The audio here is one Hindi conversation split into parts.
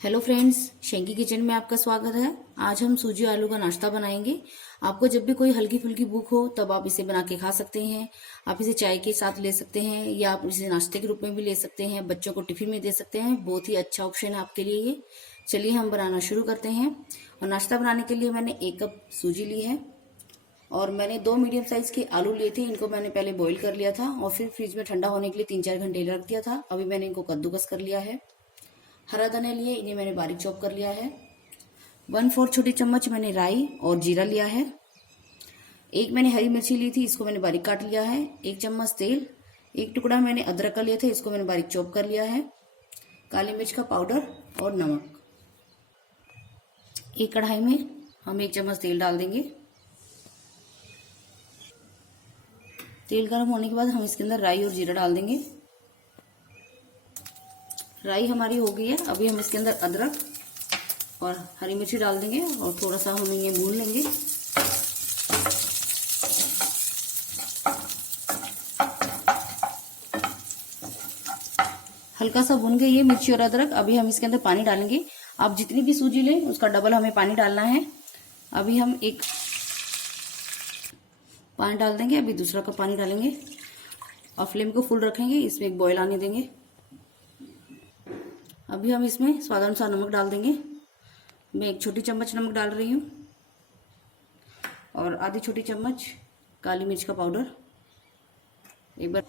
हेलो फ्रेंड्स, शेंकी किचन में आपका स्वागत है। आज हम सूजी आलू का नाश्ता बनाएंगे। आपको जब भी कोई हल्की फुल्की भूख हो तब आप इसे बना के खा सकते हैं। आप इसे चाय के साथ ले सकते हैं या आप इसे नाश्ते के रूप में भी ले सकते हैं। बच्चों को टिफिन में दे सकते हैं। बहुत ही अच्छा ऑप्शन है आपके लिए ये। चलिए हम बनाना शुरू करते हैं। और नाश्ता बनाने के लिए मैंने 1 कप सूजी ली है और मैंने 2 मीडियम साइज के आलू लिए थे। इनको मैंने पहले बॉईल कर लिया था और फिर फ्रिज में ठंडा होने के लिए 3-4 घंटे रख दिया था। अभी मैंने इनको कद्दूकस कर लिया है। हरा धनिया लिए, इन्हें मैंने बारीक चॉप कर लिया है। 1/4 छोटी चम्मच मैंने राई और जीरा लिया है। 1 मैंने हरी मिर्ची ली थी, इसको मैंने बारीक काट लिया है। 1 चम्मच तेल, 1 टुकड़ा मैंने अदरक का लिया था, इसको मैंने बारीक चॉप कर लिया है। काली मिर्च का पाउडर और नमक। एक कढ़ाई में हम 1 चम्मच तेल डाल देंगे। तेल गर्म होने के बाद हम इसके अंदर राई और जीरा डाल देंगे। राई हमारी हो गई है। अभी हम इसके अंदर अदरक और हरी मिर्ची डाल देंगे और थोड़ा सा हम इन्हें भून लेंगे। हल्का सा भून गई ये मिर्ची और अदरक। अभी हम इसके अंदर पानी डालेंगे। आप जितनी भी सूजी लें उसका डबल हमें पानी डालना है। अभी हम एक पानी डाल देंगे, अभी दूसरा कप पानी डालेंगे और फ्लेम को फुल रखेंगे। इसमें एक बॉयल आने देंगे। अभी हम इसमें स्वाद अनुसार नमक डाल देंगे। मैं 1 छोटी चम्मच नमक डाल रही हूँ और आधी छोटी चम्मच काली मिर्च का पाउडर। एक बार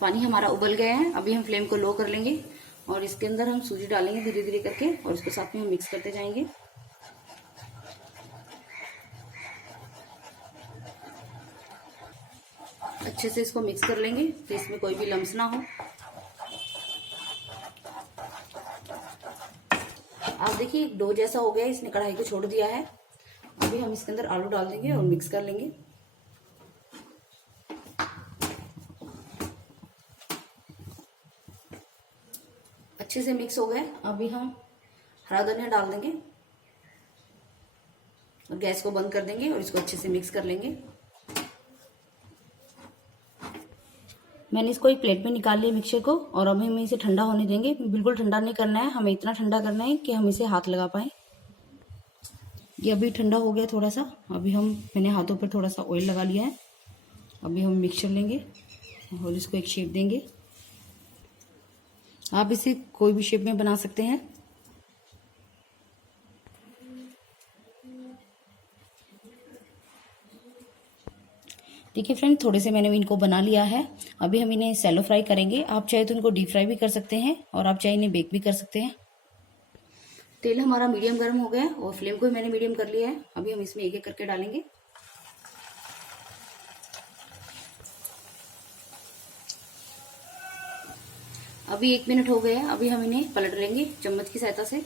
पानी हमारा उबल गया है। अभी हम फ्लेम को लो कर लेंगे और इसके अंदर हम सूजी डालेंगे धीरे धीरे करके और इसको साथ में हम मिक्स करते जाएंगे। अच्छे से इसको मिक्स कर लेंगे तो इसमें कोई भी लम्स ना हो। आप देखिए डो जैसा हो गया, इसने कढ़ाई को छोड़ दिया है। अभी हम इसके अंदर आलू डाल देंगे और मिक्स कर लेंगे। अच्छे से मिक्स हो गए। अभी हम हरा धनिया डाल देंगे और गैस को बंद कर देंगे और इसको अच्छे से मिक्स कर लेंगे। मैंने इसको एक प्लेट में निकाल लिया मिक्सचर को और अभी हम इसे ठंडा होने देंगे। बिल्कुल ठंडा नहीं करना है, हमें इतना ठंडा करना है कि हम इसे हाथ लगा पाए। ये अभी ठंडा हो गया थोड़ा सा। अभी मैंने हाथों पर थोड़ा सा ऑयल लगा लिया है। अभी हम मिक्सचर लेंगे और इसको एक शेप देंगे। आप इसे कोई भी शेप में बना सकते हैं। देखिए फ्रेंड, थोड़े से मैंने इनको बना लिया है। अभी हम इन्हें सैलो फ्राई करेंगे। आप चाहे तो इनको डीप फ्राई भी कर सकते हैं और आप चाहे इन्हें बेक भी कर सकते हैं। तेल हमारा मीडियम गर्म हो गया और फ्लेम को भी मैंने मीडियम कर लिया है। अभी हम इसमें एक एक करके डालेंगे। अभी 1 मिनट हो गया है। अभी हम इन्हें पलट लेंगे चम्मच की सहायता से।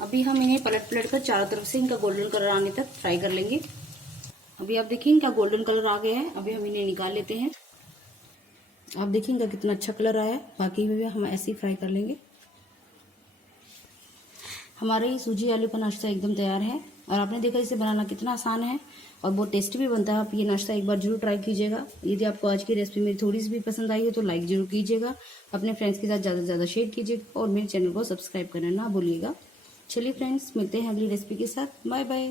अभी हम इन्हें पलट पलट कर चारों तरफ से इनका गोल्डन कलर आने तक फ्राई कर लेंगे। अभी आप देखिए इनका गोल्डन कलर आ गया है। अभी हम इन्हें निकाल लेते हैं। आप देखिए इनका कितना अच्छा कलर आया है। बाकी भी हम ऐसे ही फ्राई कर लेंगे। हमारे ये सूजी आलू का नाश्ता एकदम तैयार है और आपने देखा इसे बनाना कितना आसान है और बहुत टेस्टी भी बनता है। आप ये नाश्ता एक बार जरूर ट्राई कीजिएगा। यदि आपको आज की रेसिपी मेरी थोड़ी सी भी पसंद आई है तो लाइक जरूर कीजिएगा। अपने फ्रेंड्स के साथ ज़्यादा से ज़्यादा शेयर कीजिएगा और मेरे चैनल को सब्सक्राइब करना ना भूलिएगा। चलिए फ्रेंड्स, मिलते हैं अगली रेसिपी के साथ। Bye bye.